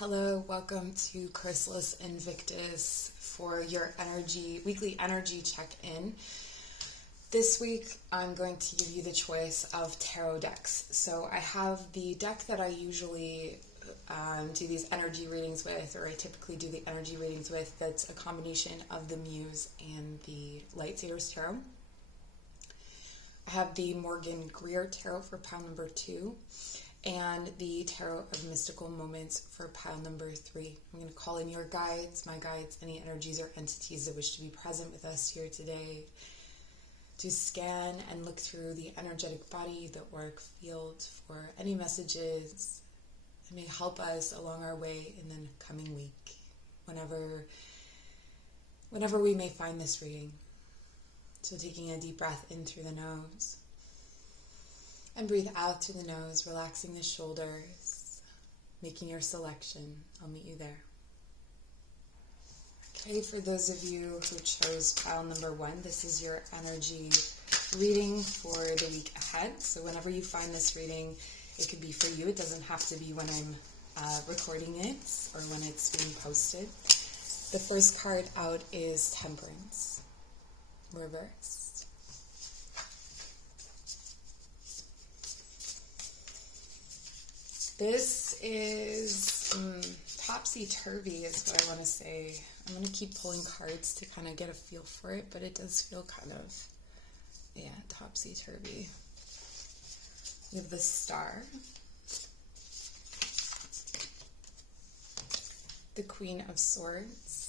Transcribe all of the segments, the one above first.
Hello, welcome to Chrysalisinvictus for your weekly energy check-in. This week, I'm going to give you the choice of tarot decks. So I have the deck that I usually do these energy readings with, or I typically do the energy readings with, that's a combination of the Muse and the Seers tarot. I have the Greer tarot for pile number 2. And the Tarot of Mystical Moments for pile number 3. I'm going to call in your guides, my guides, any energies or entities that wish to be present with us here today to scan and look through the energetic body, the auric field, for any messages that may help us along our way in the coming week, whenever we may find this reading. So taking a deep breath in through the nose. And breathe out through the nose, relaxing the shoulders, making your selection. I'll meet you there. Okay, for those of you who chose pile number 1, this is your energy reading for the week ahead. So whenever you find this reading, it could be for you. It doesn't have to be when I'm recording it or when it's being posted. The first card out is Temperance, reverse. This is topsy-turvy is what I want to say. I'm going to keep pulling cards to kind of get a feel for it, but it does feel kind of, topsy-turvy. We have the Star, the Queen of Swords,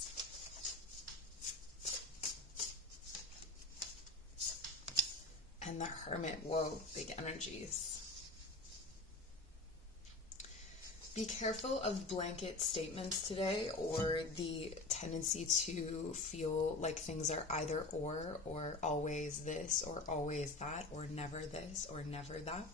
and the Hermit. Whoa, big energies. Be careful of blanket statements today, or the tendency to feel like things are either or always this, or always that, or never this, or never that.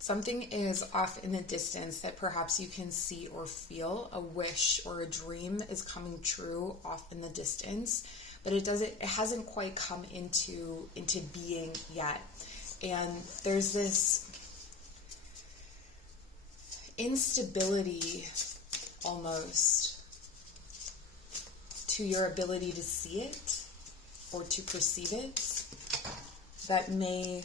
Something is off in the distance that perhaps you can see or feel. A wish or a dream is coming true off in the distance, but it hasn't quite come into being yet. And there's this instability almost to your ability to see it or to perceive it that may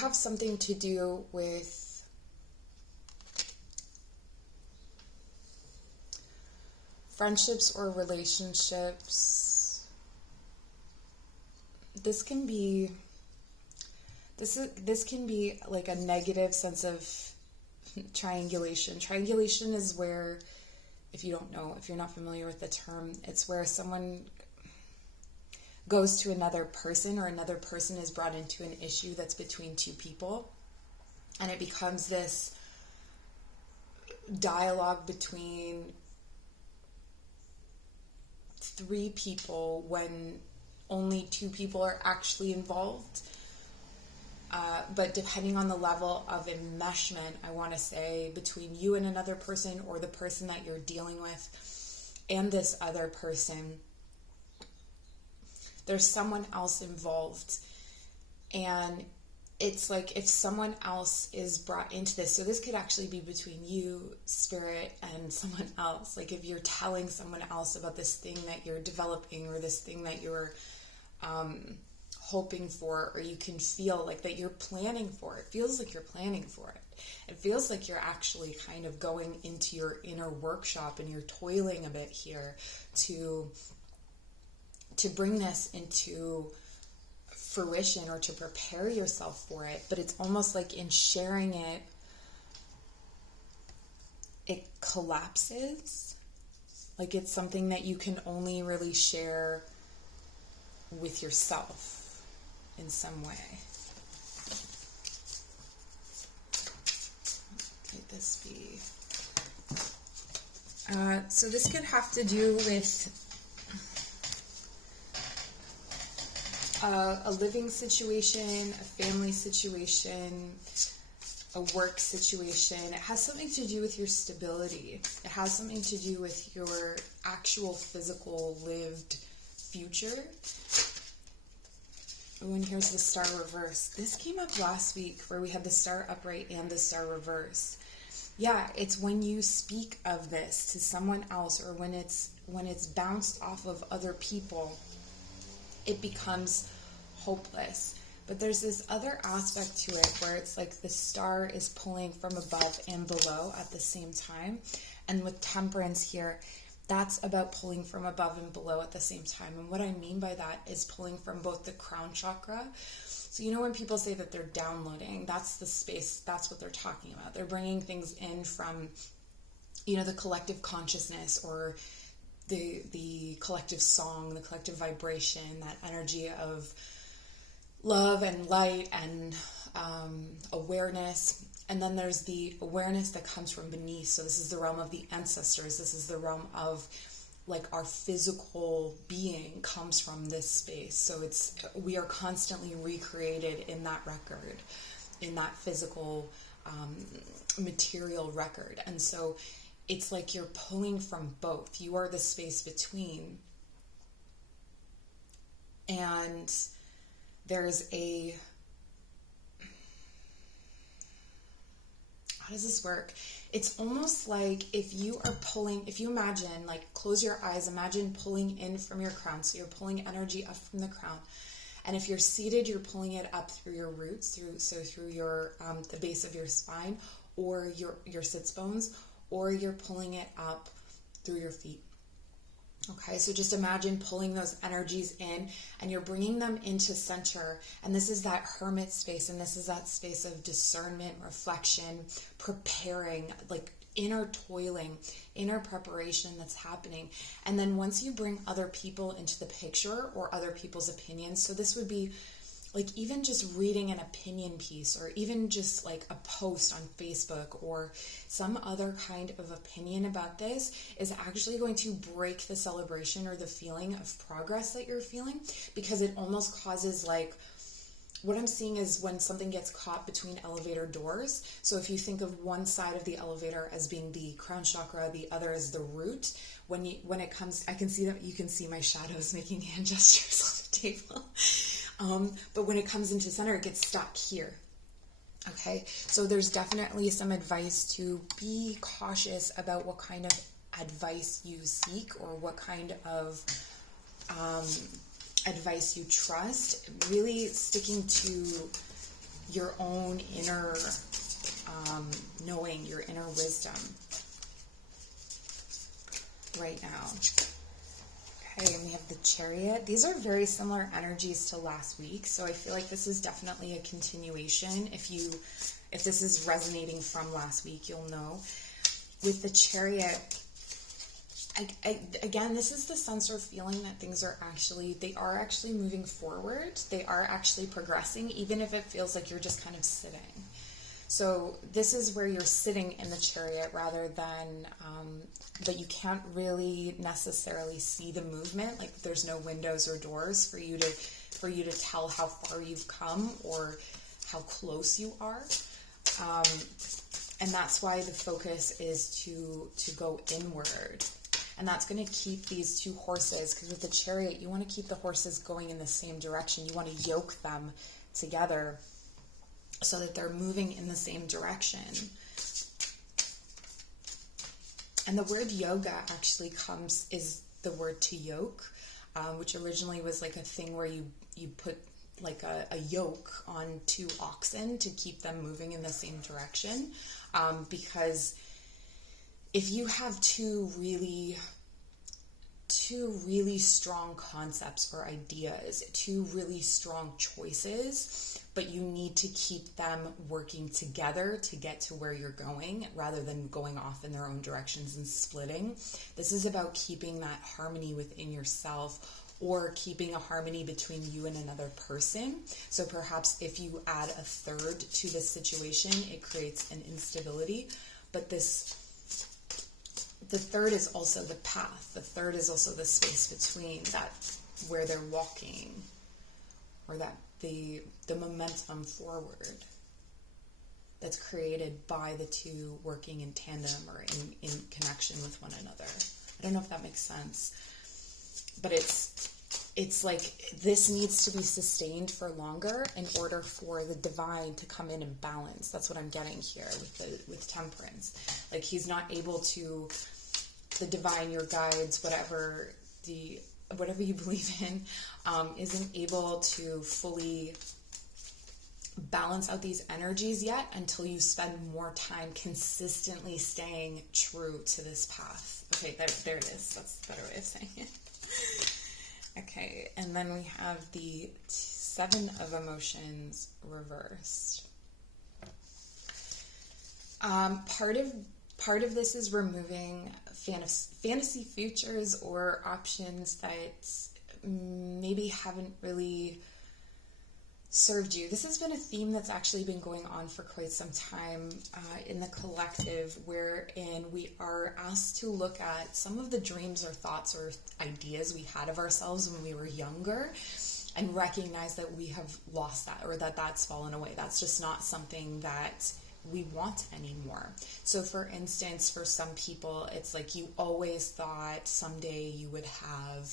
have something to do with friendships or relationships. This can be like a negative sense of triangulation. Triangulation is where, if you're not familiar with the term, it's where someone goes to another person, or another person is brought into an issue that's between two people, and it becomes this dialogue between 3 people when only 2 people are actually involved. But depending on the level of enmeshment, I want to say, between you and another person, or the person that you're dealing with and this other person, there's someone else involved. And it's like if someone else is brought into this, so this could actually be between you, spirit, and someone else. Like if you're telling someone else about this thing that you're developing, or this thing that you're hoping for, or you can feel like that you're planning for. It feels like you're planning for it. It feels like you're actually kind of going into your inner workshop, and you're toiling a bit here to bring this into fruition, or to prepare yourself for it. But it's almost like in sharing it, it collapses. Like it's something that you can only really share with yourself in some way. What could this be? So this could have to do with a living situation, a family situation, a work situation. It has something to do with your stability. It has something to do with your actual physical lived future. Oh, and here's the star reverse. This came up last week where we had the star upright and the star reverse. Yeah, it's when you speak of this to someone else, or when it's bounced off of other people, it becomes hopeless. But there's this other aspect to it where it's like the star is pulling from above and below at the same time. And with temperance here, that's about pulling from above and below at the same time. And what I mean by that is pulling from both the crown chakra. So you know when people say that they're downloading, that's the space, that's what they're talking about. They're bringing things in from, you know, the collective consciousness, or the collective song, the collective vibration, that energy of love and light and awareness. And then there's the awareness that comes from beneath. So this is the realm of the ancestors. This is the realm of like our physical being comes from this space. So we are constantly recreated in that record, in that physical material record. And so it's like you're pulling from both. You are the space between. And there's how does this work? It's almost like if you imagine, like close your eyes, imagine pulling in from your crown. So you're pulling energy up from the crown. And if you're seated, you're pulling it up through your roots, through your the base of your spine, or your sits bones, or you're pulling it up through your feet. Okay, so just imagine pulling those energies in, and you're bringing them into center. And this is that hermit space, and this is that space of discernment, reflection, preparing, like inner toiling, inner preparation that's happening. And then once you bring other people into the picture, or other people's opinions, so this would be like even just reading an opinion piece, or even just like a post on Facebook, or some other kind of opinion about this, is actually going to break the celebration or the feeling of progress that you're feeling, because it almost causes, like, what I'm seeing is when something gets caught between elevator doors. So if you think of one side of the elevator as being the crown chakra, the other is the root. When it comes, I can see that you can see my shadows making hand gestures on the table. But when it comes into center, it gets stuck here. Okay, so there's definitely some advice to be cautious about what kind of advice you seek, or what kind of advice you trust. Really sticking to your own inner knowing, your inner wisdom right now. Okay, and we have the Chariot. These are very similar energies to last week, so I feel like this is definitely a continuation. If this is resonating from last week, you'll know. With the Chariot, again, this is the sense or feeling that things are actually moving forward. They are actually progressing, even if it feels like you're just kind of sitting. So this is where you're sitting in the Chariot, rather than that you can't really necessarily see the movement. Like there's no windows or doors for you to tell how far you've come or how close you are. And that's why the focus is to go inward. And that's going to keep these two horses, because with the Chariot, you want to keep the horses going in the same direction. You want to yoke them together so that they're moving in the same direction. And the word yoga actually is the word to yoke, which originally was like a thing where you put like a yoke on two oxen to keep them moving in the same direction. Because if you have two really strong concepts or ideas, two really strong choices, but you need to keep them working together to get to where you're going, rather than going off in their own directions and splitting. This is about keeping that harmony within yourself, or keeping a harmony between you and another person. So perhaps if you add a third to this situation, it creates an instability. But the third is also the path. The third is also the space between that, where they're walking, or that the momentum forward that's created by the two working in tandem or in connection with one another. I don't know if that makes sense, but it's it's like this needs to be sustained for longer in order for the divine to come in and balance. That's what I'm getting here with temperance. Like he's not able to, the divine, your guides, whatever you believe in, isn't able to fully balance out these energies yet until you spend more time consistently staying true to this path. Okay, there it is. That's the better way of saying it. Okay, and then we have the Seven of Emotions reversed. Part of this is removing fantasy futures or options that maybe haven't really served you. This has been a theme that's actually been going on for quite some time in the collective, wherein we are asked to look at some of the dreams or thoughts or ideas we had of ourselves when we were younger and recognize that we have lost that, or that's fallen away. That's just not something that we want anymore. So for instance, for some people, it's like you always thought someday you would have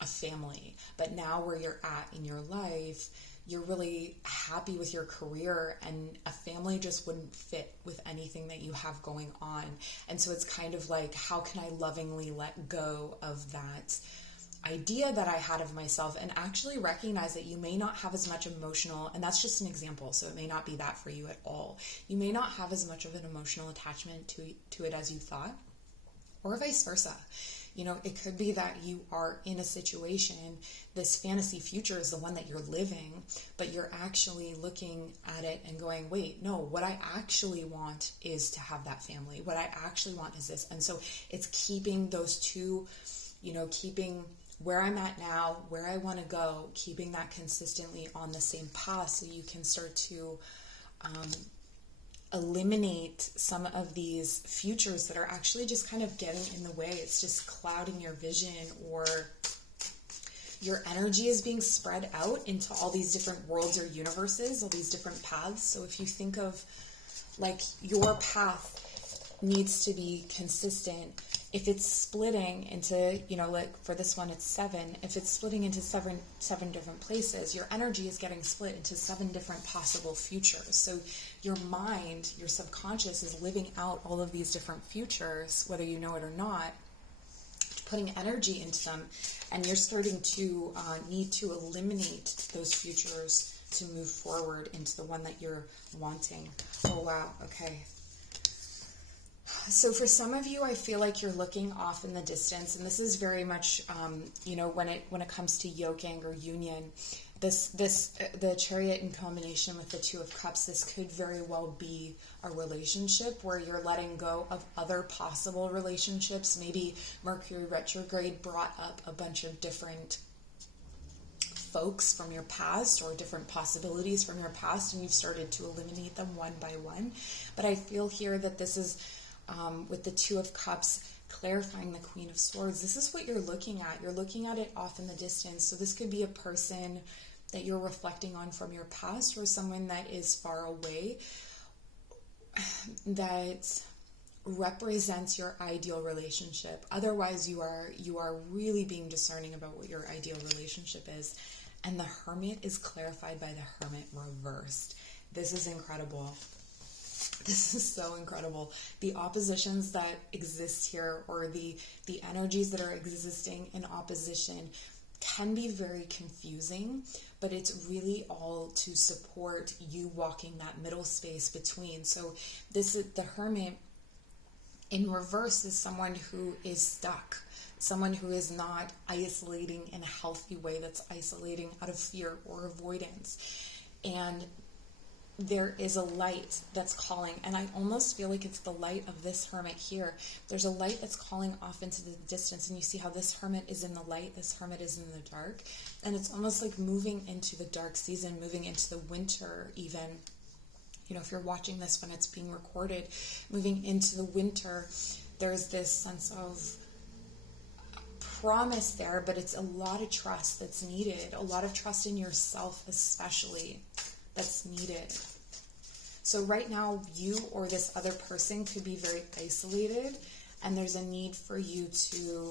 a family, but now where you're at in your life, you're really happy with your career, and a family just wouldn't fit with anything that you have going on. And so it's kind of like, how can I lovingly let go of that idea that I had of myself and actually recognize that you may not have as much emotional, and that's just an example, so it may not be that for you at all. You may not have as much of an emotional attachment to it as you thought, or vice versa. You know, it could be that you are in a situation, this fantasy future is the one that you're living, but you're actually looking at it and going, wait, no, what I actually want is to have that family. What I actually want is this. And so it's keeping those two, keeping where I'm at now, where I want to go, keeping that consistently on the same path so you can start to eliminate some of these futures that are actually just kind of getting in the way. It's just clouding your vision, or your energy is being spread out into all these different worlds or universes, all these different paths. So if you think of like your path needs to be consistent. If it's splitting into, like for this one, it's 7. If it's splitting into seven different places, your energy is getting split into 7 different possible futures. So your mind, your subconscious is living out all of these different futures, whether you know it or not, putting energy into them. And you're starting to need to eliminate those futures to move forward into the one that you're wanting. Oh, wow. Okay. So for some of you, I feel like you're looking off in the distance, and this is very much, when it comes to yoking or union, the Chariot in combination with the Two of Cups, this could very well be a relationship where you're letting go of other possible relationships. Maybe Mercury retrograde brought up a bunch of different folks from your past or different possibilities from your past, and you've started to eliminate them one by one. But I feel here that this is with the Two of Cups clarifying the Queen of Swords. This is what you're looking at. You're looking at it off in the distance. So this could be a person that you're reflecting on from your past, or someone that is far away that represents your ideal relationship. Otherwise, you are really being discerning about what your ideal relationship is. And the Hermit is clarified by the Hermit reversed. This is incredible. This is so incredible. The oppositions that exist here, or the energies that are existing in opposition, can be very confusing, but it's really all to support you walking that middle space between. So this is the Hermit in reverse, is someone who is stuck, someone who is not isolating in a healthy way, that's isolating out of fear or avoidance. And there is a light that's calling, and I almost feel like it's the light of this Hermit here. There's a light that's calling off into the distance, and you see how this Hermit is in the light, this Hermit is in the dark, and it's almost like moving into the dark season, moving into the winter even. If you're watching this when it's being recorded, moving into the winter, there's this sense of promise there, but it's a lot of trust that's needed, a lot of trust in yourself especially, that's needed. So right now, you or this other person could be very isolated, and there's a need for you to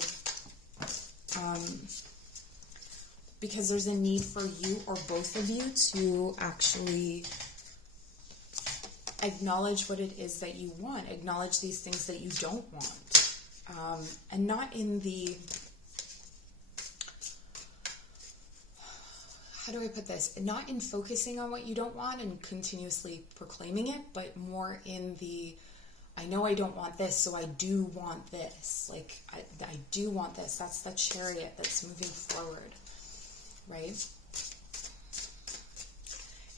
because there's a need for you or both of you to actually acknowledge what it is that you want, acknowledge these things that you don't want, and not in the, how do I put this? Not in focusing on what you don't want and continuously proclaiming it, but more in the, I know I don't want this, so I do want this. Like, I do want this. That's the chariot that's moving forward, right?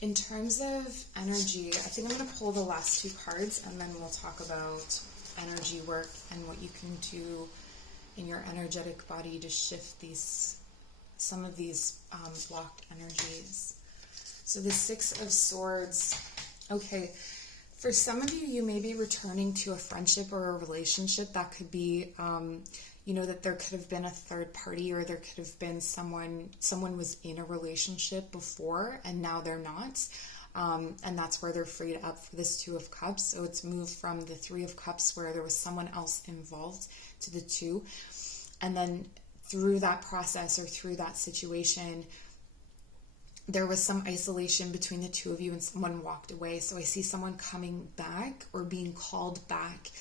In terms of energy, I think I'm going to pull the last two cards, and then we'll talk about energy work and what you can do in your energetic body to shift some of these blocked energies. So the Six of Swords. Okay, for some of you, you may be returning to a friendship or a relationship. That could be, that there could have been a third party, or there could have been someone was in a relationship before and now they're not. And that's where they're freed up for this Two of Cups. So it's moved from the Three of Cups, where there was someone else involved, to the Two. And then through that process, or through that situation, there was some isolation between the two of you and someone walked away. So I see someone coming back or being called back.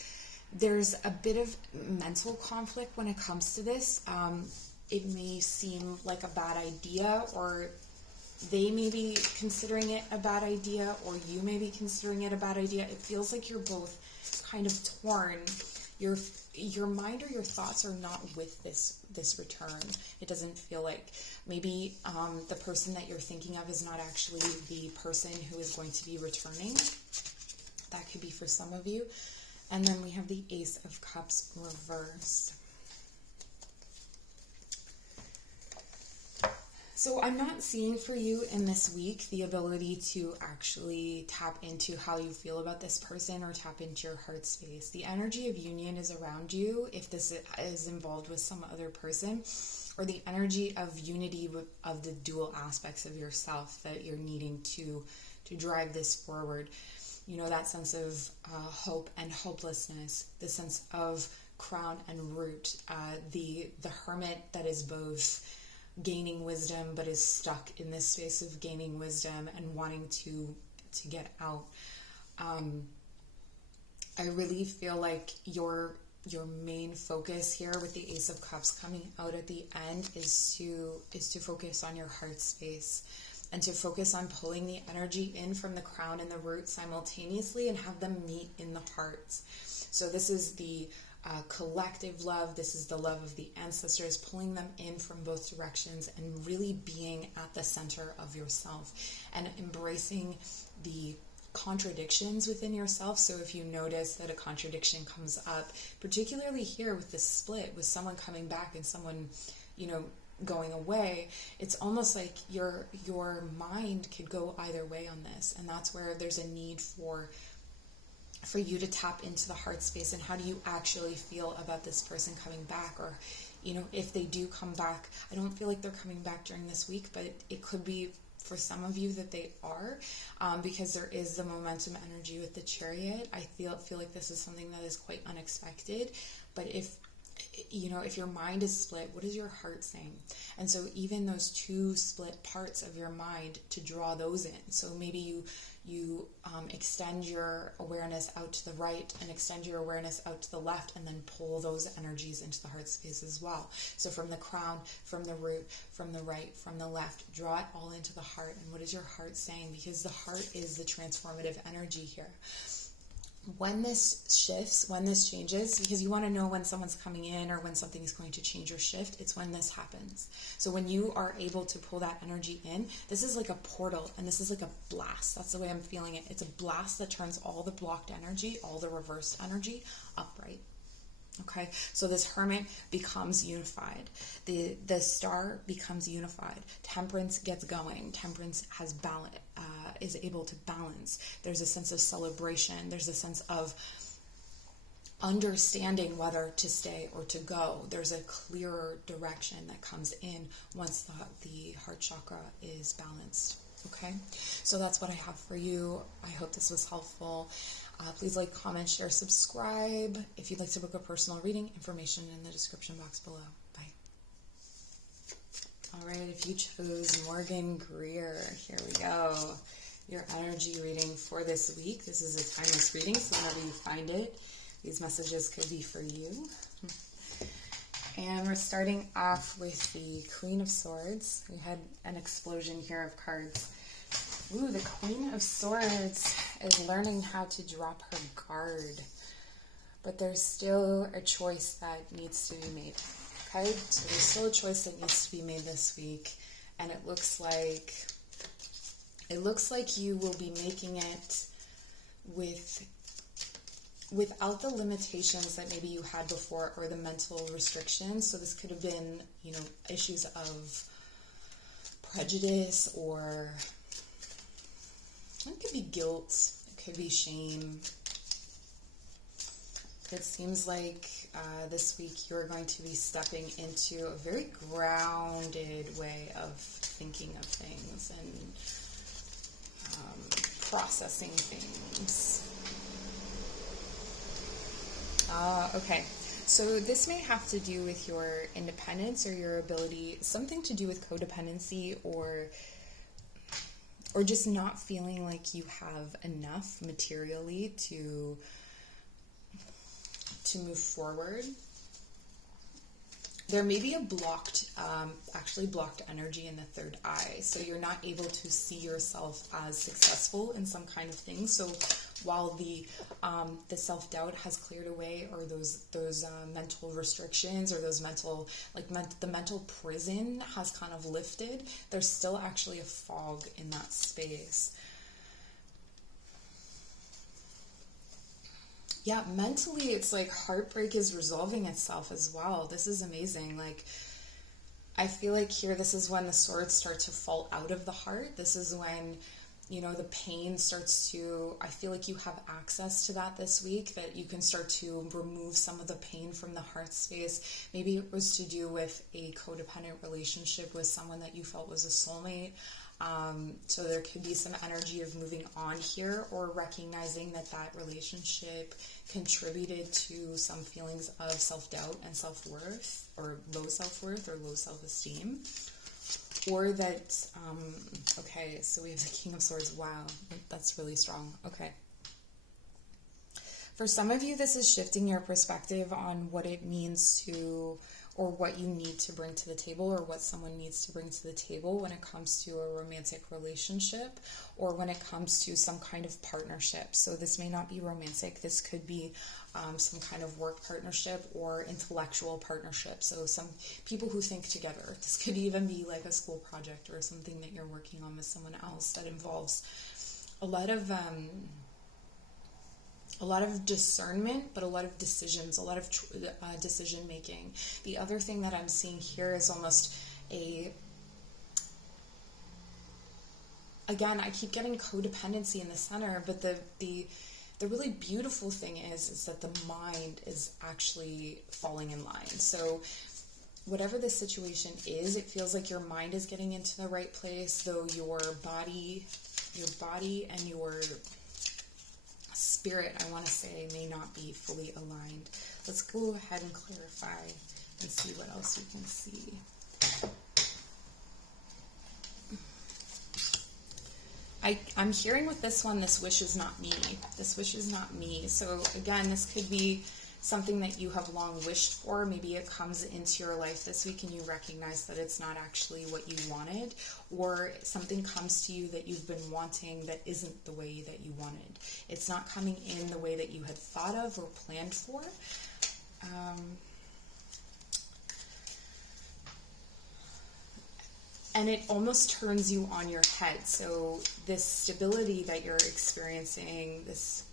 There's a bit of mental conflict when it comes to this. It may seem like a bad idea, or they may be considering it a bad idea, or you may be considering it a bad idea. It feels like you're both kind of torn. Your mind or your thoughts are not with this return. It doesn't feel like, maybe the person that you're thinking of is not actually the person who is going to be returning. That could be for some of you. And then we have the Ace of Cups reversed. So I'm not seeing for you in this week the ability to actually tap into how you feel about this person, or tap into your heart space. The energy of union is around you if this is involved with some other person, or the energy of unity of the dual aspects of yourself that you're needing to drive this forward. That sense of hope and hopelessness, the sense of crown and root, the hermit that is both gaining wisdom but is stuck in this space of gaining wisdom and wanting to get out. I really feel like your main focus here with the Ace of Cups coming out at the end is to focus on your heart space, and to focus on pulling the energy in from the crown and the root simultaneously, and have them meet in the hearts. So this is the collective love. This is the love of the ancestors, pulling them in from both directions, and really being at the center of yourself and embracing the contradictions within yourself. So if you notice that a contradiction comes up, particularly here with this split, with someone coming back and someone, going away, it's almost like your mind could go either way on this. And that's where there's a need for you to tap into the heart space, and how do you actually feel about this person coming back? Or, if they do come back, I don't feel like they're coming back during this week, but it could be for some of you that they are, because there is the momentum energy with the Chariot. I feel like this is something that is quite unexpected. But if your mind is split, what is your heart saying? And so even those two split parts of your mind, to draw those in. So maybe you extend your awareness out to the right and extend your awareness out to the left, and then pull those energies into the heart space as well. So from the crown, from the root, from the right, from the left, draw it all into the heart. And what is your heart saying? Because the heart is the transformative energy here. When this shifts, when this changes, because you want to know when someone's coming in or when something is going to change or shift, it's when this happens. So when you are able to pull that energy in, this is like a portal, and this is like a blast. That's the way I'm feeling it. It's a blast that turns all the blocked energy, all the reversed energy upright. Okay, so this Hermit becomes unified. The Star becomes unified. Temperance gets going. Temperance has balance, is able to balance. There's a sense of celebration. There's a sense of understanding whether to stay or to go. There's a clearer direction that comes in once the heart chakra is balanced. Okay, so that's what I have for you. I hope this was helpful. Please like, comment, share, subscribe. If you'd like to book a personal reading, information in the description box below. Bye. All right, if you chose Morgan Greer, here we go. Your energy reading for this week. This is a timeless reading, so whenever you find it, these messages could be for you. And we're starting off with the Queen of Swords. We had an explosion here of cards. Ooh, the Queen of Swords is learning how to drop her guard. But there's still a choice that needs to be made. Okay? So there's still a choice that needs to be made this week. And it looks like you will be making it without the limitations that maybe you had before or the mental restrictions. So this could have been, issues of prejudice, or it could be guilt, it could be shame. It seems like this week you're going to be stepping into a very grounded way of thinking of things and processing things. Okay, so this may have to do with your independence or your ability, something to do with codependency, or just not feeling like you have enough materially to move forward. There may be a blocked energy in the third eye, so you're not able to see yourself as successful in some kind of thing. So while the self-doubt has cleared away, or those mental restrictions, or those the mental prison has kind of lifted, there's still actually a fog in that space. Yeah, mentally, it's like heartbreak is resolving itself as well. This is amazing. Like, I feel like here, this is when the swords start to fall out of the heart. This is when, the pain starts to, I feel like you have access to that this week, that you can start to remove some of the pain from the heart space. Maybe it was to do with a codependent relationship with someone that you felt was a soulmate. So there could be some energy of moving on here, or recognizing that relationship contributed to some feelings of self-doubt and self-worth, or low self-worth, or low self-esteem. Or that, okay, so we have the King of Swords. Wow, that's really strong. Okay. For some of you, this is shifting your perspective on what it means to, or what you need to bring to the table, or what someone needs to bring to the table when it comes to a romantic relationship, or when it comes to some kind of partnership. So this may not be romantic. This could be some kind of work partnership or intellectual partnership. So some people who think together. This could even be like a school project or something that you're working on with someone else that involves a lot of discernment, but a lot of decisions, a lot of decision making. The other thing that I'm seeing here is almost again, I keep getting codependency in the center, but the really beautiful thing is that the mind is actually falling in line. So whatever the situation is, it feels like your mind is getting into the right place, though your body and your spirit, I want to say, may not be fully aligned. Let's go ahead and clarify and see what else we can see. I'm hearing with this one, this wish is not me. This wish is not me. So again, this could be something that you have long wished for. Maybe it comes into your life this week and you recognize that it's not actually what you wanted, or something comes to you that you've been wanting that isn't the way that you wanted. It's not coming in the way that you had thought of or planned for. And it almost turns you on your head. So this stability that you're experiencing, this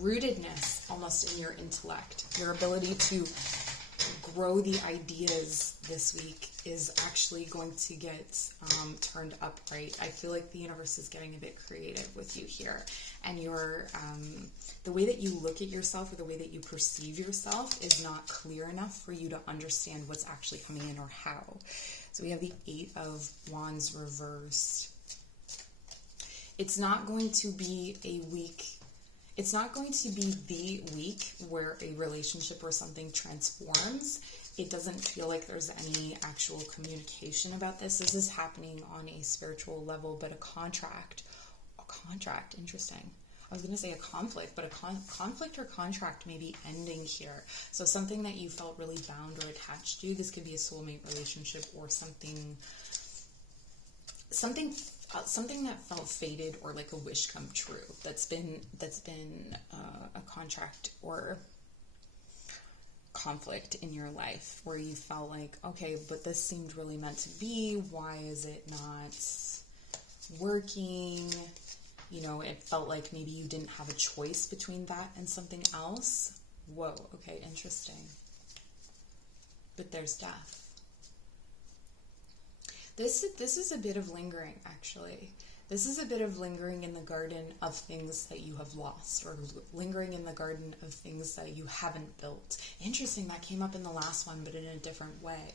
rootedness almost in your intellect, your ability to grow the ideas this week is actually going to get turned upright. I feel like the universe is getting a bit creative with you here. And the way that you look at yourself, or the way that you perceive yourself, is not clear enough for you to understand what's actually coming in or how. So we have the 8 of Wands reversed. It's not going to be a week. It's not going to be the week where a relationship or something transforms. it doesn't feel like there's any actual communication about this. This is happening on a spiritual level, but a contract, interesting. I was going to say a conflict, but a conflict or contract may be ending here. So something that you felt really bound or attached to, this could be a soulmate relationship or something that felt fated or like a wish come true. That's been a contract or conflict in your life where you felt like, okay, but this seemed really meant to be. Why is it not working? You know, it felt like maybe you didn't have a choice between that and something else. Whoa, okay, interesting. But there's death. This is a bit of lingering, actually. This is a bit of lingering in the garden of things that you have lost, or lingering in the garden of things that you haven't built. Interesting, that came up in the last one, but in a different way.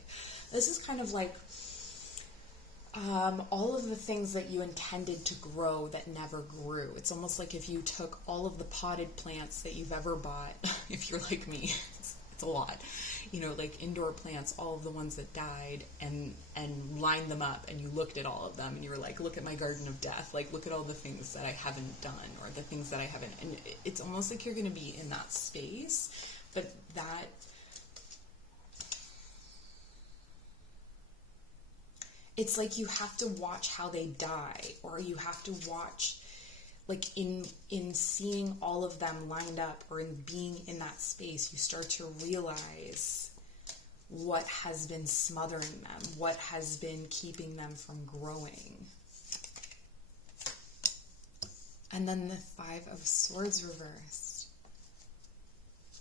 This is kind of like all of the things that you intended to grow that never grew. It's almost like if you took all of the potted plants that you've ever bought, if you're like me, it's a lot, you know, like indoor plants, all of the ones that died, and lined them up, and you looked at all of them, and you were like, look at my garden of death, like look at all the things that I haven't done, or the things that I haven't, and it's almost like you're going to be in that space, but that it's like you have to watch how they die, or you have to watch, like in seeing all of them lined up, or in being in that space, you start to realize what has been smothering them, what has been keeping them from growing. And then the 5 of Swords reversed.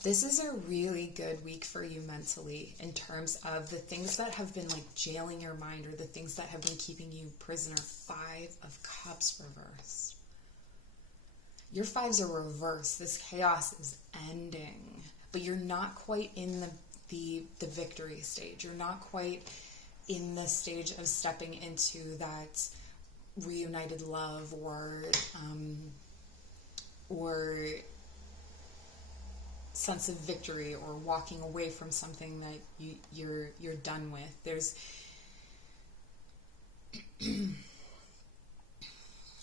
This is a really good week for you mentally in terms of the things that have been like jailing your mind, or the things that have been keeping you prisoner. 5 of Cups reversed. Your 5s are reversed. This chaos is ending, but you're not quite in the victory stage. You're not quite in the stage of stepping into that reunited love or sense of victory, or walking away from something that you're done with. There's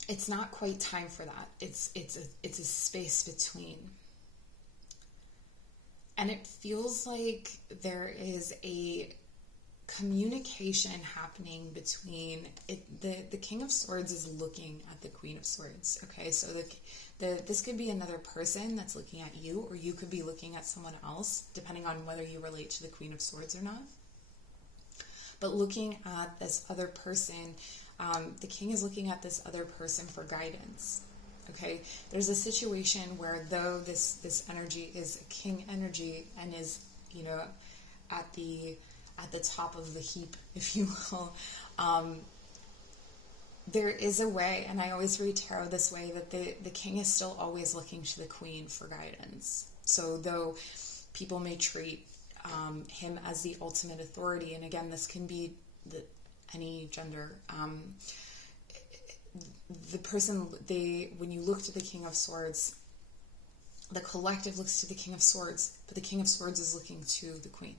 it's not quite time for that. It's a space between. And it feels like there is a communication happening between it. The King of Swords is looking at the Queen of Swords. Okay, so this could be another person that's looking at you, or you could be looking at someone else, depending on whether you relate to the Queen of Swords or not. But looking at this other person, the King is looking at this other person for guidance. Okay, there's a situation where, though this energy is a king energy and is, you know, at the top of the heap, if you will, there is a way, and I always read tarot this way, that the king is still always looking to the queen for guidance. So though people may treat him as the ultimate authority, and again, this can be any gender, the person, when you look to the King of Swords, the collective looks to the King of Swords, but the King of Swords is looking to the Queen.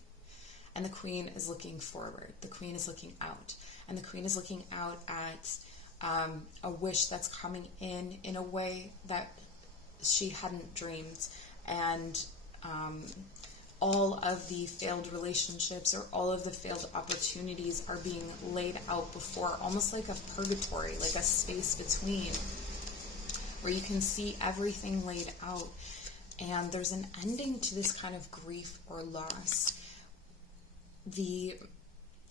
And the Queen is looking forward. The Queen is looking out. And the Queen is looking out at a wish that's coming in a way that she hadn't dreamed. And all of the failed relationships, or all of the failed opportunities, are being laid out before, almost like a purgatory, like a space between, where you can see everything laid out. And there's an ending to this kind of grief or loss.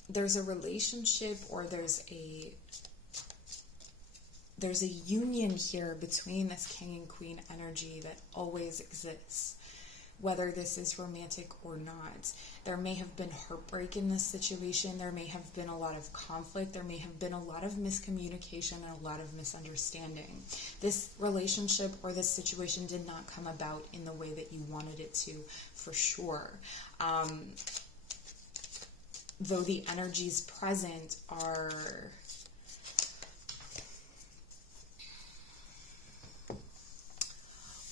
There's a relationship, or there's a union here between this king and queen energy that always exists, whether this is romantic or not. There may have been heartbreak in this situation. There may have been a lot of conflict. There may have been a lot of miscommunication and a lot of misunderstanding. This relationship or this situation did not come about in the way that you wanted it to, for sure. Though the energies present are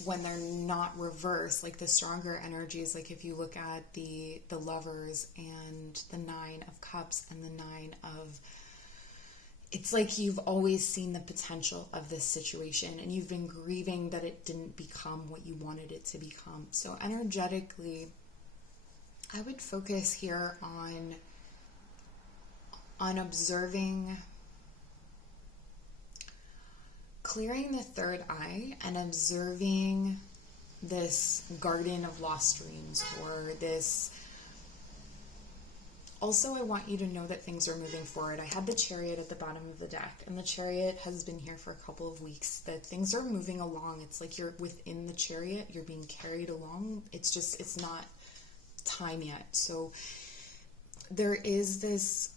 when they're not reversed, like the stronger energies, like if you look at the Lovers and the Nine of Cups and the Nine of, it's like you've always seen the potential of this situation and you've been grieving that it didn't become what you wanted it to become. So energetically, I would focus here on observing, clearing the third eye and observing this garden of lost dreams, or this. Also, I want you to know that things are moving forward. I had the Chariot at the bottom of the deck, and the Chariot has been here for a couple of weeks, that things are moving along. It's like you're within the Chariot, you're being carried along. It's not time yet. So there is this,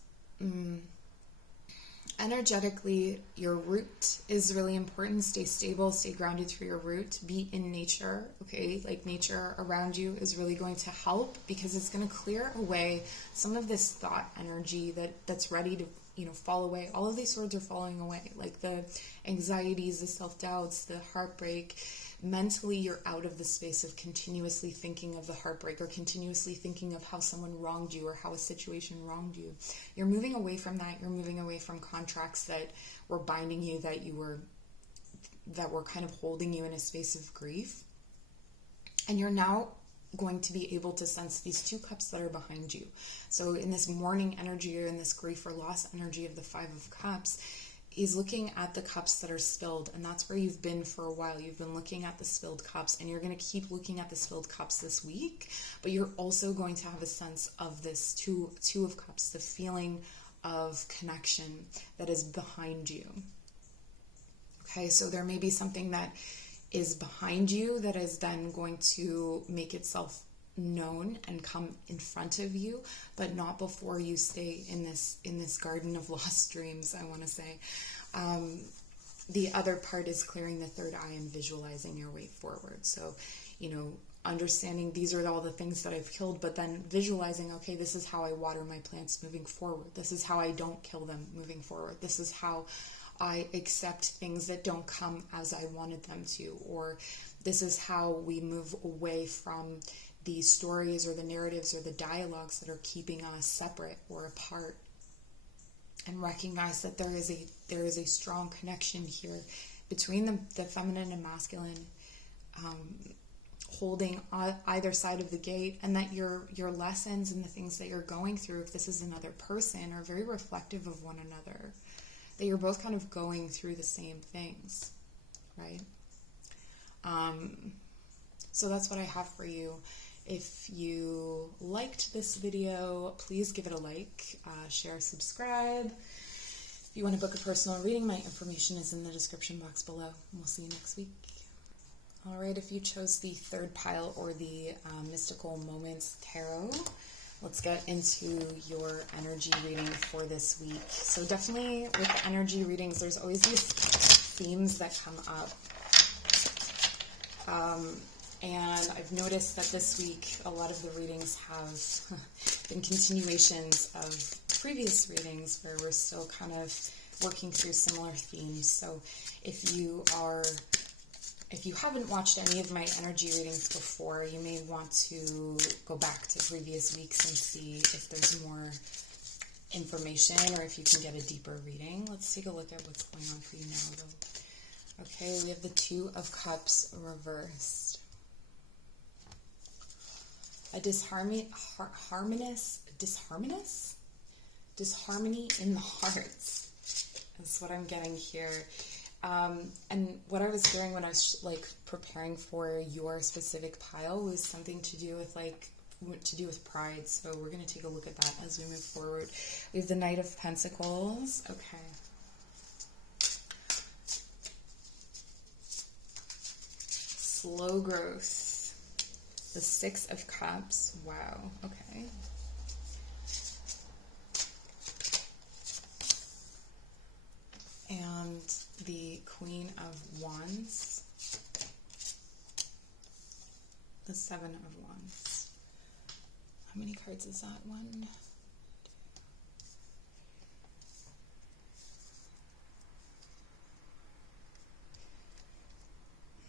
energetically, your root is really important. Stay stable, stay grounded through your root. Be in nature, okay? Like nature around you is really going to help, because it's going to clear away some of this thought energy that's ready to, fall away. All of these swords are falling away, like the anxieties, the self-doubts, the heartbreak. Mentally, you're out of the space of continuously thinking of the heartbreak or continuously thinking of how someone wronged you or how a situation wronged you. You're moving away from that. You're moving away from contracts that were binding you, that were kind of holding you in a space of grief. And you're now going to be able to sense these two cups that are behind you. So in this mourning energy, or in this grief or loss energy of the Five of Cups, is looking at the cups that are spilled, and that's where you've been for a while. You've been looking at the spilled cups, and you're going to keep looking at the spilled cups this week, but you're also going to have a sense of this two of cups, the feeling of connection that is behind you. Okay, so there may be something that is behind you that is then going to make itself known and come in front of you, but not before you stay in this garden of lost dreams, I want to say. The other part is clearing the third eye and visualizing your way forward. So, understanding these are all the things that I've killed, but then visualizing, okay, this is how I water my plants moving forward. This is how I don't kill them moving forward. This is how I accept things that don't come as I wanted them to, or this is how we move away from the stories or the narratives or the dialogues that are keeping us separate or apart, and recognize that there is a strong connection here between the feminine and masculine, holding either side of the gate, and that your lessons and the things that you're going through, if this is another person, are very reflective of one another, that you're both kind of going through the same things, right? So that's what I have for you. If you liked this video, please give it a like, share, subscribe. If you want to book a personal reading, my information is in the description box below. We'll see you next week. All right, if you chose the third pile, or the Mystical Moments Tarot, let's get into your energy reading for this week. So definitely with the energy readings, there's always these themes that come up. And I've noticed that this week, a lot of the readings have been continuations of previous readings where we're still kind of working through similar themes. So if you haven't watched any of my energy readings before, you may want to go back to previous weeks and see if there's more information, or if you can get a deeper reading. Let's take a look at what's going on for you now, though. Okay, we have the Two of Cups reversed. A disharmony in the hearts. That's what I'm getting here. And what I was hearing when I was preparing for your specific pile was something to do with pride. So we're going to take a look at that as we move forward. We have the Knight of Pentacles. Okay. Slow growth. The Six of Cups. Wow. Okay. And the Queen of Wands. The Seven of Wands. How many cards is that? One,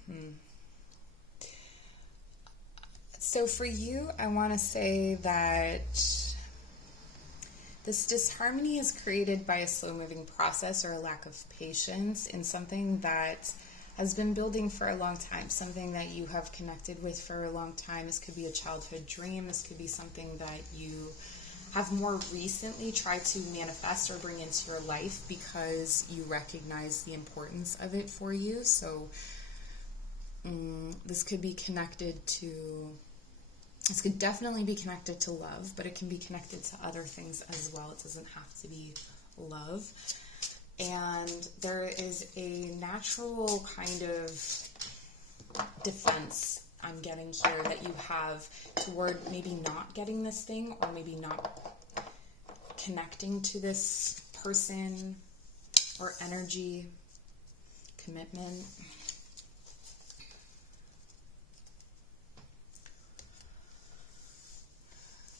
two. So for you, I want to say that this disharmony is created by a slow-moving process or a lack of patience in something that has been building for a long time, something that you have connected with for a long time. This could be a childhood dream. This could be something that you have more recently tried to manifest or bring into your life because you recognize the importance of it for you. So this could be connected to, this could definitely be connected to love, but it can be connected to other things as well. It doesn't have to be love. And there is a natural kind of defense I'm getting here that you have toward maybe not getting this thing, or maybe not connecting to this person or energy, commitment.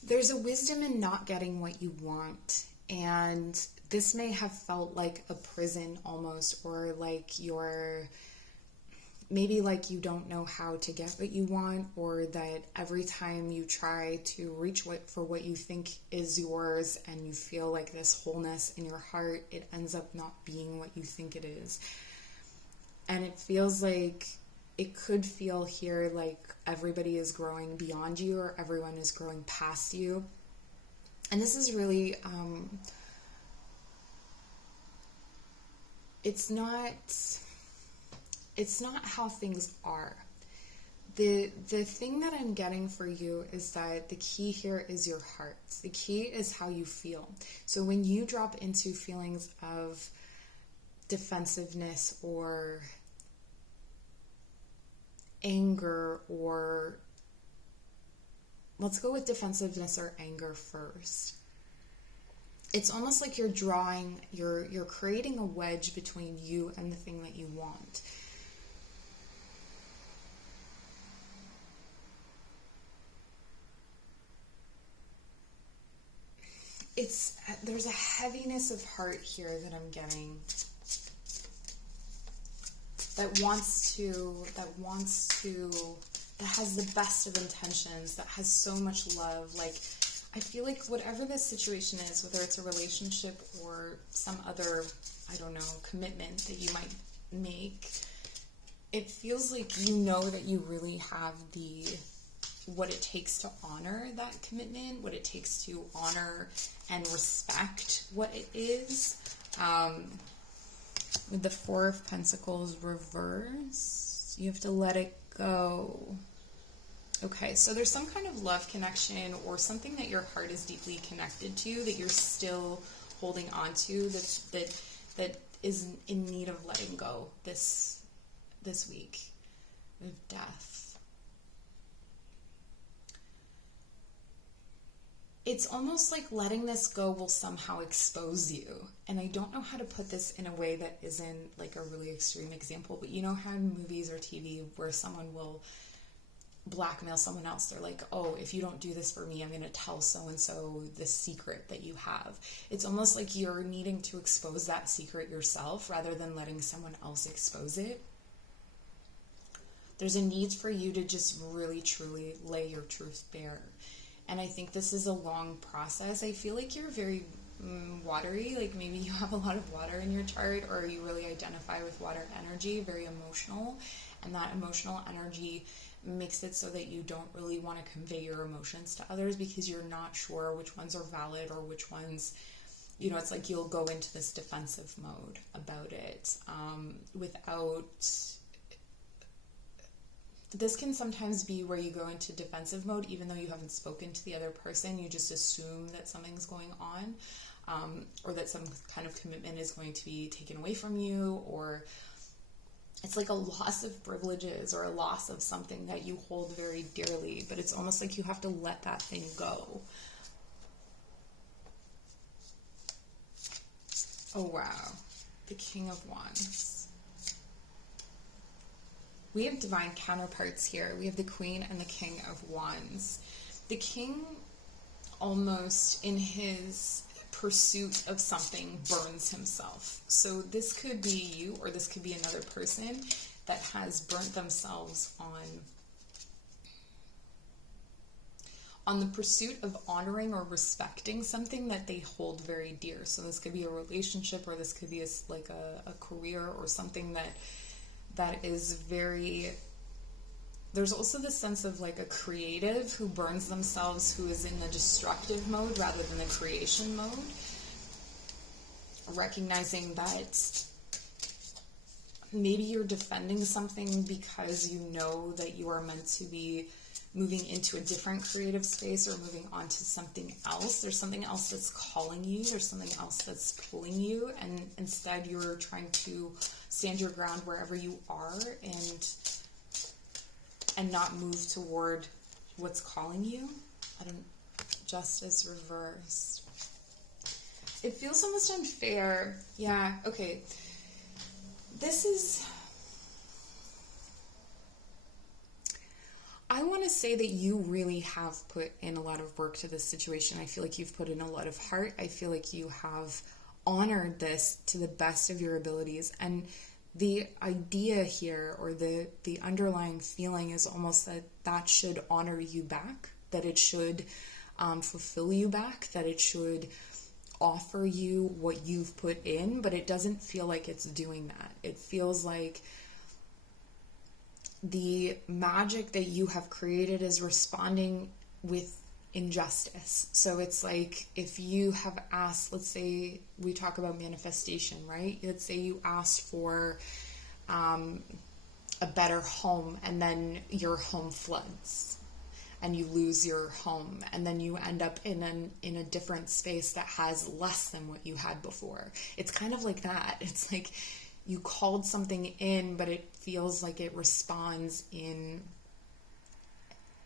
There's a wisdom in not getting what you want, and this may have felt like a prison almost, or like you're maybe like you don't know how to get what you want, or that every time you try to reach for what you think is yours and you feel like this wholeness in your heart, it ends up not being what you think it is. And it feels like, it could feel here like everybody is growing beyond you, or everyone is growing past you. And this is really, it's not how things are. The thing that I'm getting for you is that the key here is your heart. The key is how you feel. So when you drop into feelings of defensiveness or anger, or let's go with defensiveness or anger first. It's almost like you're creating a wedge between you and the thing that you want. There's a heaviness of heart here that I'm getting, that has the best of intentions, that has so much love. Like, I feel like whatever this situation is, whether it's a relationship or some other, I don't know, commitment that you might make, it feels like you know that you really have what it takes to honor that commitment, what it takes to honor and respect what it is. With the Four of Pentacles reversed, you have to let it go. Okay, so there's some kind of love connection or something that your heart is deeply connected to, that you're still holding on to, that is in need of letting go this week with death. It's almost like letting this go will somehow expose you. And I don't know how to put this in a way that isn't like a really extreme example, but you know how in movies or TV where someone will blackmail someone else, they're like, oh, if you don't do this for me, I'm going to tell so-and-so the secret that you have. It's almost like you're needing to expose that secret yourself rather than letting someone else expose it. There's a need for you to just really, truly lay your truth bare. And I think this is a long process. I feel like you're very watery, like maybe you have a lot of water in your chart, or you really identify with water energy, very emotional. And that emotional energy makes it so that you don't really want to convey your emotions to others because you're not sure which ones are valid or which ones, you know, it's like you'll go into this defensive mode about it without... This can sometimes be where you go into defensive mode even though you haven't spoken to the other person. You just assume that something's going on, or that some kind of commitment is going to be taken away from you, or it's like a loss of privileges or a loss of something that you hold very dearly, but it's almost like you have to let that thing go. Oh wow, the King of Wands. We have divine counterparts here. We have the Queen and the King of Wands. The King, almost in his pursuit of something, burns himself. So this could be you, or this could be another person that has burnt themselves on on the pursuit of honoring or respecting something that they hold very dear. So this could be a relationship, or this could be a career, or something that is very... There's also this sense of like a creative who burns themselves, who is in the destructive mode rather than the creation mode. Recognizing that maybe you're defending something because you know that you are meant to be moving into a different creative space, or moving on to something else. There's something else that's calling you. There's something else that's pulling you. And instead you're trying to stand your ground wherever you are and not move toward what's calling you. Justice reversed. It feels almost unfair. Yeah, okay. I want to say that you really have put in a lot of work to this situation. I feel like you've put in a lot of heart. I feel like you have honored this to the best of your abilities. And the idea here, or the underlying feeling, is almost that should honor you back, that it should fulfill you back, that it should offer you what you've put in, but it doesn't feel like it's doing that. It feels like the magic that you have created is responding with injustice. So it's like if you have asked, let's say we talk about manifestation, right? Let's say you asked for a better home, and then your home floods and you lose your home, and then you end up in a different space that has less than what you had before. It's kind of like that. It's like you called something in, but it feels like it responds in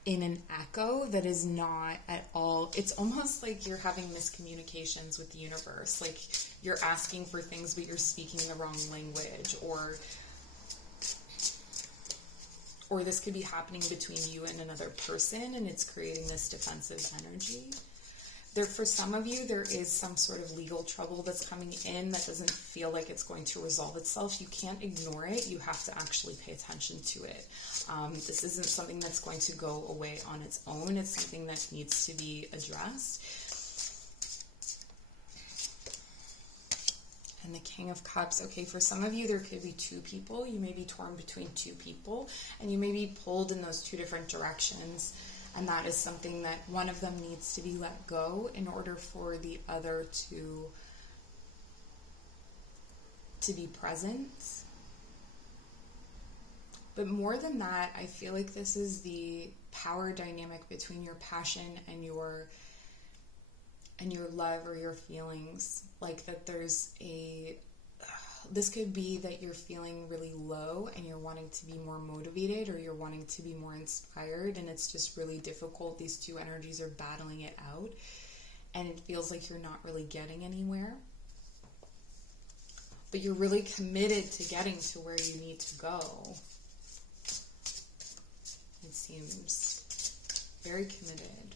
an echo that is not at all. It's almost like you're having miscommunications with the universe. Like you're asking for things, but you're speaking the wrong language, or this could be happening between you and another person, and it's creating this defensive energy. For some of you, there is some sort of legal trouble that's coming in that doesn't feel like it's going to resolve itself. You can't ignore it. You have to actually pay attention to it. This isn't something that's going to go away on its own. It's something that needs to be addressed. And the King of Cups. Okay, for some of you, there could be two people. You may be torn between two people, and you may be pulled in those two different directions. And that is something that one of them needs to be let go in order for the other to be present. But more than that, I feel like this is the power dynamic between your passion and your love, or your feelings. Like that this could be that you're feeling really low and you're wanting to be more motivated, or you're wanting to be more inspired, and it's just really difficult. These two energies are battling it out, and it feels like you're not really getting anywhere. But you're really committed to getting to where you need to go. It seems very committed.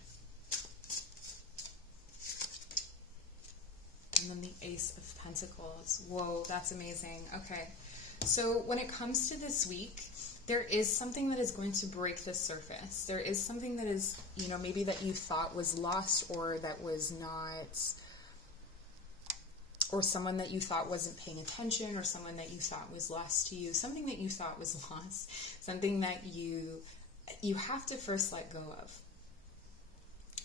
And then the Ace of Pentacles. Whoa, that's amazing. Okay. So when it comes to this week, there is something that is going to break the surface. There is something that is, maybe that you thought was lost, or that was not, or someone that you thought wasn't paying attention, or someone that you thought was lost to you, something that you thought was lost, something that you have to first let go of.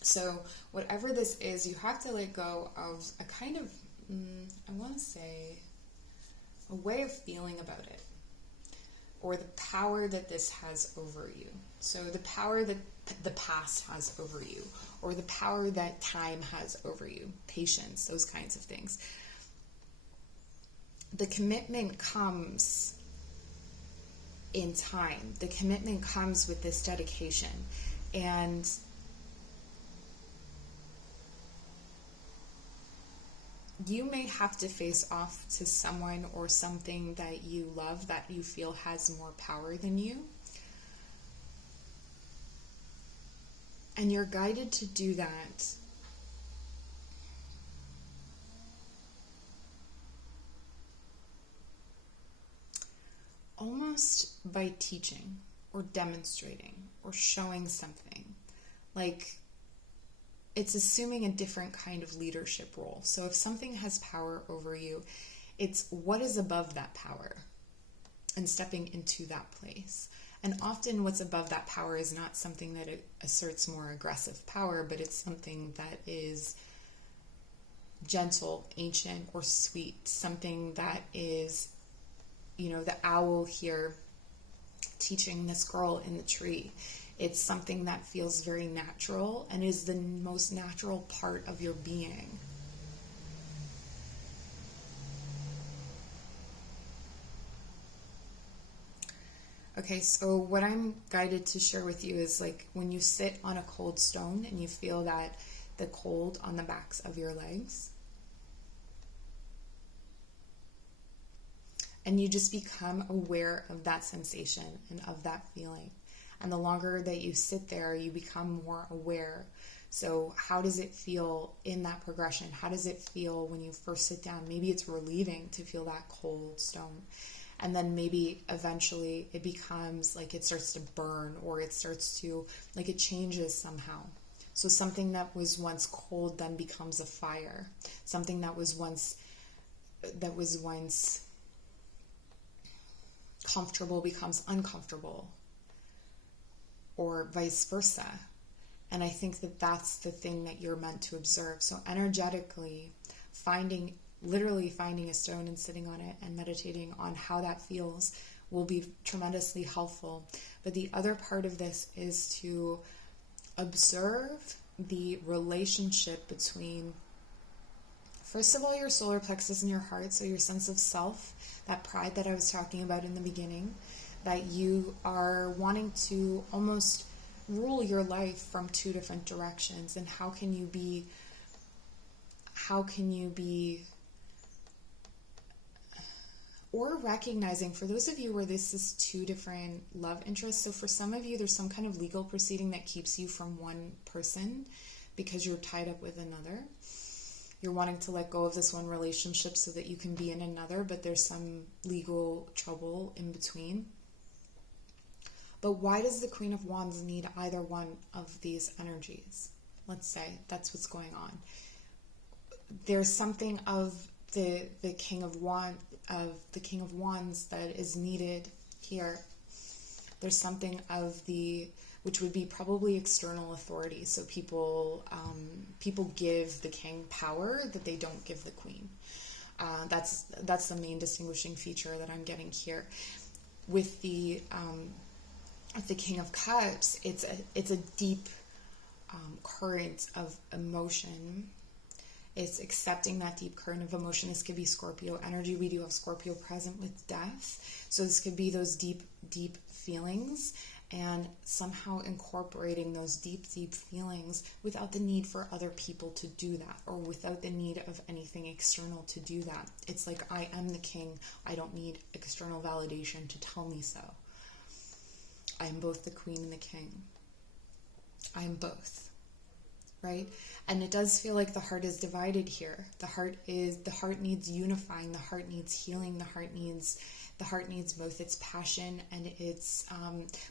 So whatever this is, you have to let go of a kind of, I want to say, a way of feeling about it, or the power that this has over you. So the power that the past has over you, or the power that time has over you, patience, those kinds of things. The commitment comes in time. The commitment comes with this dedication. And you may have to face off to someone or something that you love, that you feel has more power than you. And you're guided to do that almost by teaching or demonstrating or showing something. Like it's assuming a different kind of leadership role. So if something has power over you, it's what is above that power and stepping into that place. And often what's above that power is not something that it asserts more aggressive power, but it's something that is gentle, ancient, or sweet. Something that is, the owl here teaching this girl in the tree. It's something that feels very natural and is the most natural part of your being. Okay, so what I'm guided to share with you is like when you sit on a cold stone and you feel that the cold on the backs of your legs, and you just become aware of that sensation and of that feeling. And the longer that you sit there, you become more aware. So how does it feel in that progression? How does it feel when you first sit down? Maybe it's relieving to feel that cold stone. And then maybe eventually it becomes like it starts to burn, or it starts to, like it changes somehow. So something that was once cold then becomes a fire. Something that was once comfortable becomes uncomfortable, or vice versa. And I think that that's the thing that you're meant to observe. So energetically, literally finding a stone and sitting on it and meditating on how that feels will be tremendously helpful. But the other part of this is to observe the relationship between, first of all, your solar plexus and your heart, so your sense of self, that pride that I was talking about in the beginning, that you are wanting to almost rule your life from two different directions. And how can you be or recognizing, for those of you where this is two different love interests, so for some of you there's some kind of legal proceeding that keeps you from one person because you're tied up with another. You're wanting to let go of this one relationship so that you can be in another, but there's some legal trouble in between. But why does the Queen of Wands need either one of these energies? Let's say that's what's going on. There's something of the King of Wands that is needed here. There's something of which would be probably external authority. So people give the king power that they don't give the queen. That's the main distinguishing feature that I'm getting here. With the King of Cups, it's a deep current of emotion. It's accepting that deep current of emotion. This could be Scorpio energy. We do have Scorpio present with death. So this could be those deep, deep feelings, and somehow incorporating those deep, deep feelings without the need for other people to do that, or without the need of anything external to do that. It's like, I am the king. I don't need external validation to tell me so. I am both the queen and the king. I am both. Right? And it does feel like the heart is divided here. The heart needs unifying, the heart needs healing, the heart needs both its passion and its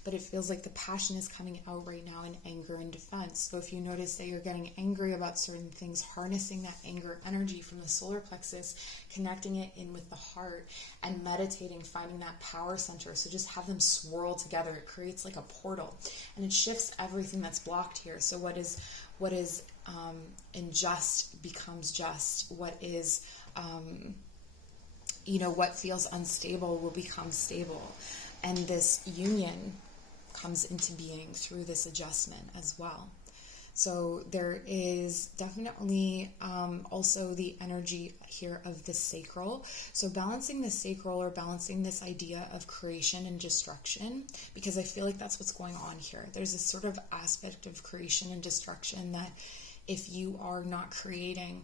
but it feels like the passion is coming out right now in anger and defense. So if you notice that you're getting angry about certain things, harnessing that anger energy from the solar plexus, connecting it in with the heart, and meditating, finding that power center. So just have them swirl together. It creates like a portal, and it shifts everything that's blocked here. So what is unjust becomes just. What is what feels unstable will become stable. And this union comes into being through this adjustment as well. So there is definitely also the energy here of the sacral. So balancing the sacral, or balancing this idea of creation and destruction, because I feel like that's what's going on here. There's this sort of aspect of creation and destruction that if you are not creating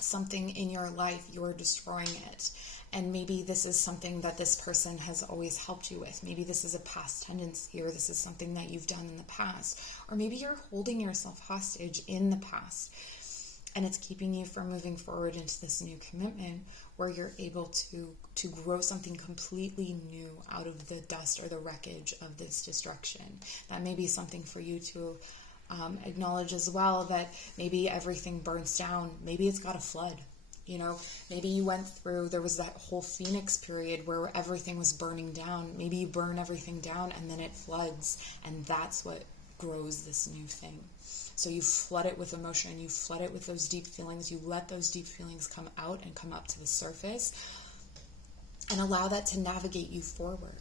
something in your life, you're destroying it. And maybe this is something that this person has always helped you with. Maybe this is a past tendency, or this is something that you've done in the past. Or maybe you're holding yourself hostage in the past, and it's keeping you from moving forward into this new commitment where you're able to grow something completely new out of the dust or the wreckage of this destruction. That may be something for you to Acknowledge as well that maybe everything burns down. Maybe it's got a flood. Maybe you went through, there was that whole Phoenix period where everything was burning down. Maybe you burn everything down and then it floods, and that's what grows this new thing. So you flood it with emotion, you flood it with those deep feelings, you let those deep feelings come out and come up to the surface, and allow that to navigate you forward.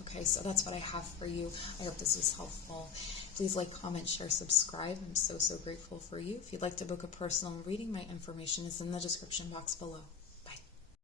Okay, so that's what I have for you. I hope this was helpful. Please like, comment, share, subscribe. I'm so grateful for you. If you'd like to book a personal reading, my information is in the description box below.